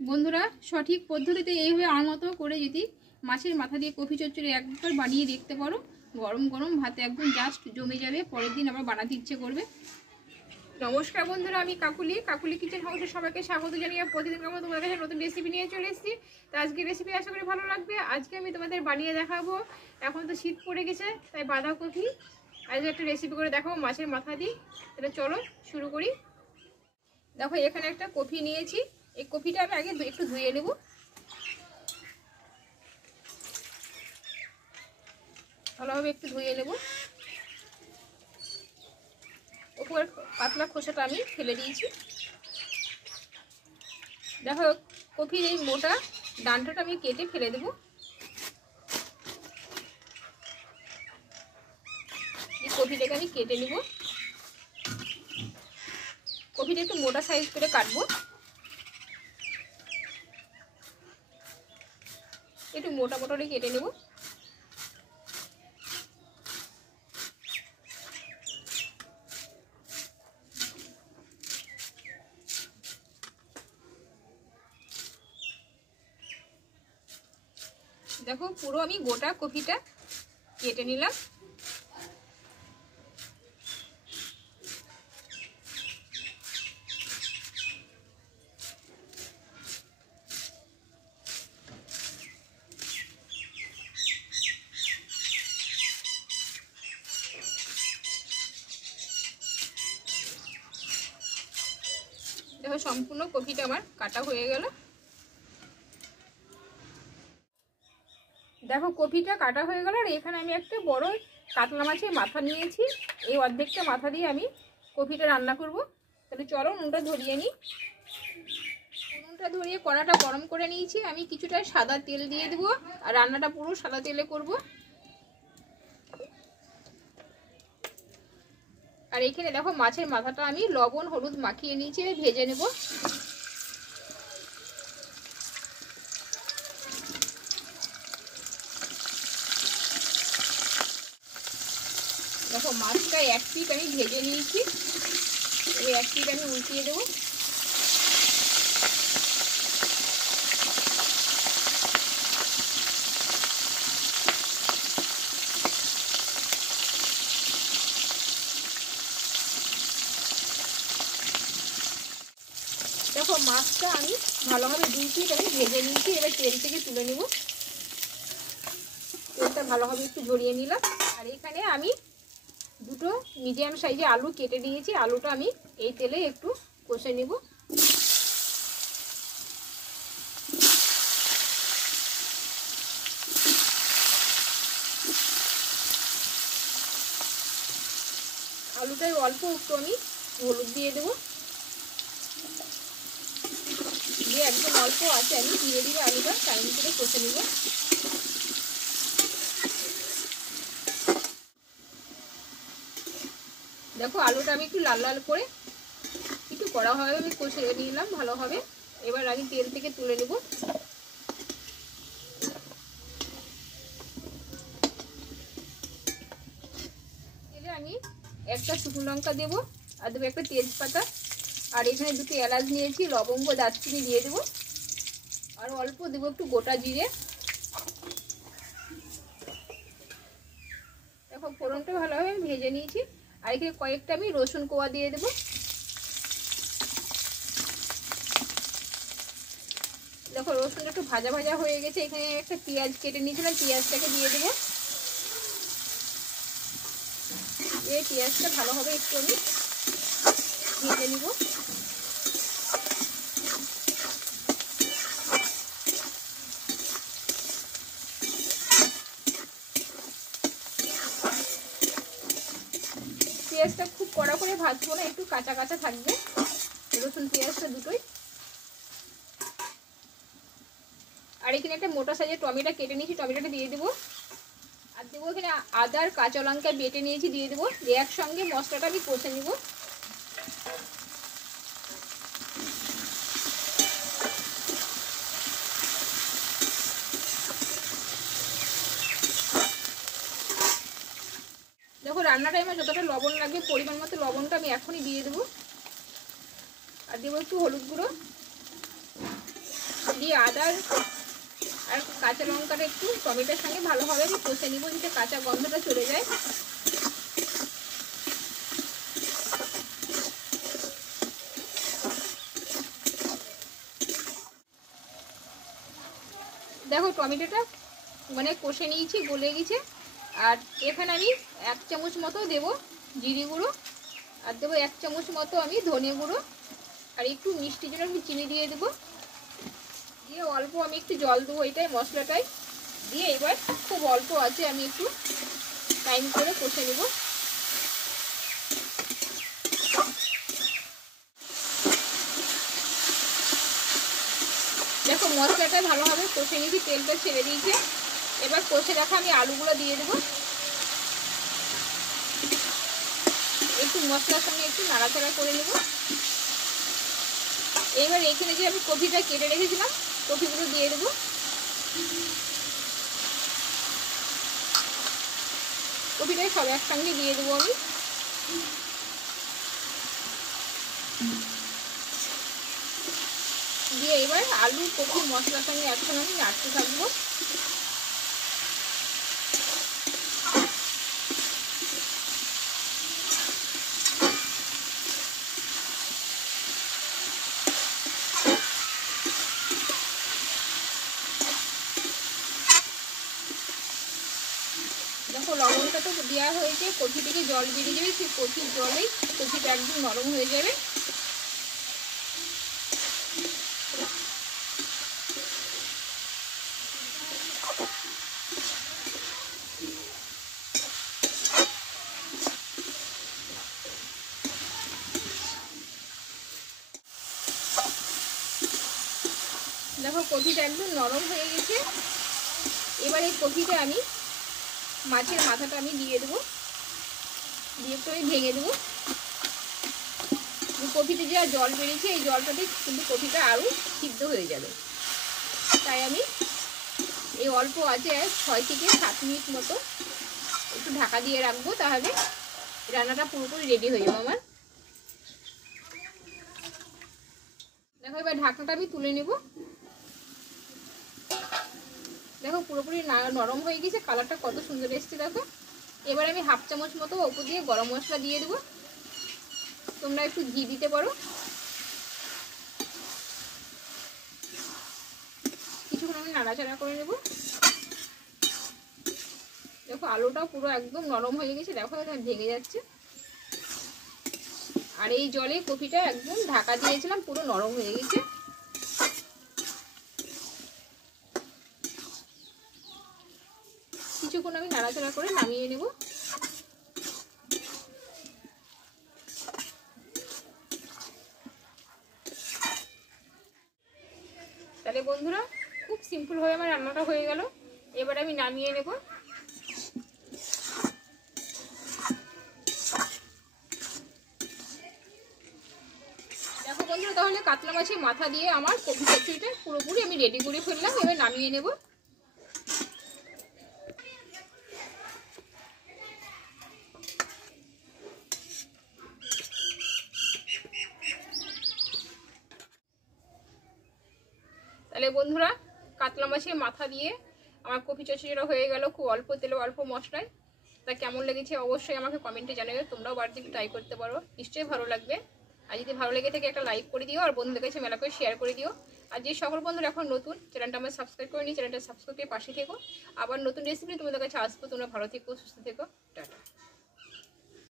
বন্ধুরা সঠিক পদ্ধতিতে এইভাবে আমার মতো করে যদি মাছের মাথা দিয়ে কফি চচ্চড়ি একবার বানিয়ে দেখতে পারো, গরম গরম ভাতে একদম জাস্ট জমে যাবে, পরের দিন আবার বানাতে ইচ্ছে করবে। নমস্কার বন্ধুরা, আমি কাকুলি কিচেন হাউসে সবাইকে স্বাগত জানিয়ে প্রতিদিন আমরা তোমাদের কাছে নতুন রেসিপি নিয়ে চলে এসেছি। তো আজকে রেসিপি আশা করি ভালো লাগবে। আজকে আমি তোমাদের বানিয়ে দেখাবো, এখন তো শীত পড়ে গেছে তাই বাঁধাকপি আজকে একটা রেসিপি করে দেখাবো মাছের মাথা দিয়ে। তাহলে চলো শুরু করি। দেখো এখানে একটা কফি নিয়েছি, এই কফিটা আমি আগে একটু ধুয়ে নেব। ভালোভাবে একটু ধুয়ে নেব। উপর পাতলা খোসাটা আমি ফেলে দিয়েছি। দেখো কফির এই মোটা ডান্টাটা আমি কেটে ফেলে দেব। এই কফিটাকে আমি কেটে নেব। কফিটা একটু মোটা সাইজ করে কাটবো, একটু মোটা মোটা করে কেটে নেব। দেখো পুরো আমি গোটা কফিটা কেটে নিলাম। দেখো সম্পূর্ণ কফিটা আমার কাটা হয়ে গেল। দেখো কফিটা কাটা হয়ে গেল। আর এখানে আমি একটা বড় কাতলা মাছের মাথা নিয়েছি, এই অর্ধেকটা মাথা দিয়ে আমি কফিটা রান্না করব। তাহলে চলো নুনটা ধরিয়ে নিই। নুনটা ধরিয়ে কড়াটা গরম করে নিয়েছি, আমি কিছুটা সাদা তেল দিয়ে দেবো। আর রান্নাটা পুরো সাদা তেলে করব। আর এখানে দেখো মাছের মাথাটা আমি লবণ হলুদ মাখিয়ে নিয়েছি, ভেজে নেব। দেখো মাছটা এক পিঠ আমি ভেজে নিয়েছি, এই এক পিঠ আমি উল্টিয়ে দেবো। দেখো মাছটা আমি ভালোভাবে দুই পিঠ আমি ভেজে নিয়েছি, এবার তেল থেকে তুলে নেব। তেলটা ভালোভাবে একটু ঝরিয়ে নিলাম। আর এখানে আমি দুটো মিডিয়াম সাইজে আলু কেটে নিয়েছি, আলুটা আমি এই তেলে একটু কষে নেব। আলুটায় অল্প একটু আমি হলুদ দিয়ে দেবো, দিয়ে একদম অল্প আছে আমি ধীরে ধীরে আলুটা টাইম করে কষে নেব। দেখো আলুটা আমি একটু লাল লাল করে একটু কড়াভাবে আমি কষে নিলাম ভালোভাবে। এবার আমি তেল থেকে তুলে নেব। তেলে আমি একটা শুকনো লঙ্কা দেবো, আর দেবো একটা তেজপাতা, আর এখানে দুটো এলাচ নিয়েছি, লবঙ্গ দারচিনি দিয়ে দেবো। আর অল্প দেবো একটু গোটা জিরে। দেখো ফোড়নটা ভালোভাবে আমি ভেজে নিয়েছি। আর এখানে কয়েকটা আমি রসুন কোয়া দিয়ে দেবো। দেখো রসুনটা একটু ভাজা ভাজা হয়ে গেছে, এখানে একটা পেঁয়াজ কেটে নিয়েছিলাম, পেঁয়াজটাকে দিয়ে দেবো। এই পেঁয়াজটা ভালোভাবে একটু আমি ভেজে নিব। পেঁয়াজটা খুব কড়া করে ভাজবো না, একটু কাঁচা কাঁচা থাকবে রসুন পেঁয়াজটা দুটোই। আর এখানে একটা মোটা সাইজের টমেটো কেটে নিয়েছি, টমেটোটা দিয়ে দেবো। আর দেবো এখানে আদা আর কাঁচা লঙ্কা বেটে নিয়েছি, দিয়ে দেবো। দিয়ে একসঙ্গে মশলাটা আমি কষে নিব। দেখো রান্না টাইমে যতটা লবণ লাগবে পরিমাণ মতো লবণটা আমি এখনই দিয়ে দেবো। আর দেবো একটু হলুদ গুঁড়ো, দিয়ে আদা আর কাঁচা লঙ্কাটা একটু টমেটোর সঙ্গে ভালোভাবে আমি কষে নিব, যাতে কাঁচা গন্ধটা চলে যায়। দেখো টমেটোটা মানে কষে নিয়েছি, গলে গেছে। আর এখানে আমি 1 চামচ মতো দেবো জিরে গুঁড়ো, আর দেবো 1 চামচ মতো আমি ধনে গুঁড়ো, আর একটু মিষ্টির জন্য আমি চিনি দিয়ে দেবো। দিয়ে অল্প আমি একটু জল দেবো এটাই মশলাটাই দিয়ে। এবার খুব অল্প আছে আমি একটু টাইম করে কষে নেব। দেখো মশলাটা ভালোভাবে কষে নিয়েছি, তেলটা ছেড়ে দিয়েছে। এবার কষে রাখা আমি আলুগুলো দিয়ে দেবো। একটু মশলার সঙ্গে একটু নাড়াচাড়া করে নেব। এবার এখানে যে আমি কপিটা কেটে রেখেছিলাম, কপিগুলো দিয়ে দেবো। কপিটাই সব একসঙ্গে দিয়ে দেবো আমি। দিয়ে এবার আলু কপি মশলার সঙ্গে একসঙ্গে আমি নাড়তে থাকবো। দেখো লবণটা তো দেওয়া হয়েছে, কপি থেকে জল বেরিয়ে যাবে, সেই কপির জলেই কপিটা একদম নরম হয়ে যাবে। দেখো কপিটা একদম নরম হয়ে গেছে। এবার এই কপিটা আমি মাছের মাথাটা আমি দিয়ে দেবো, দিয়ে একটু আমি ভেঙে দেবো। কপিতে যে জল বেরিয়েছে এই জলটাতে কিন্তু কপিটা আরও সিদ্ধ হয়ে যাবে। তাই আমি এই অল্প আছে 6 থেকে 7 মিনিট মতো একটু ঢাকা দিয়ে রাখবো, তাহলে রান্নাটা পুরোপুরি রেডি হয়ে যাবে আমার। দেখো এবার ঢাকনাটা আমি তুলে নেব। দেখো পুরোপুরি নরম হয়ে গেছে, কালারটা কত সুন্দর এসছে দেখো। এবার আমি 1/2 চামচ মতো ওপর দিয়ে গরম মশলা দিয়ে দেবো। তোমরা একটু ঘি দিতে পারো। কিছুক্ষণ আমি নাড়াচাড়া করে নেব। দেখো আলুটাও পুরো একদম নরম হয়ে গেছে, দেখো ভেঙে যাচ্ছে। আর এই জলে কপিটা একদম ঢাকা দিয়েছিলাম, পুরো নরম হয়ে গেছে। কিছুক্ষণ আমি নাড়াচাড়া করে নামিয়ে নেব। তাহলে বন্ধুরা খুব সিম্পল ভাবে আমার রান্নাটা হয়ে গেল। এবার আমি নামিয়ে নেব। দেখো বন্ধুরা তাহলে কাতলা মাছের মাথা দিয়ে আমার কপি চচ্চড়িটা পুরোপুরি আমি রেডি করে ফেললাম। এবার নামিয়ে নেব। তাহলে বন্ধুরা কাতলা মাছের মাথা দিয়ে আমার কপি চচ্চড়িটা হয়ে গেল, খুব অল্প তেলে অল্প মশলায়। তা কেমন লেগেছে অবশ্যই আমাকে কমেন্টে জানাবে। তোমরাও বাড়িতে ট্রাই করতে পারো, নিশ্চয়ই ভালো লাগবে। আর যদি ভালো লেগে থাকে একটা লাইক করে দিও, আর বন্ধুদের কাছে মেলা করে শেয়ার করে দিও। আর যে সকল বন্ধুরা এখন নতুন চ্যানেলটা আমার সাবস্ক্রাইব করে নিই, চ্যানেলটা সাবস্ক্রাইব করে পাশে থেকো। আবার নতুন রেসিপি তোমাদের কাছে আসবো। তোমরা ভালো থেকো, সুস্থ থেকো, টাটা।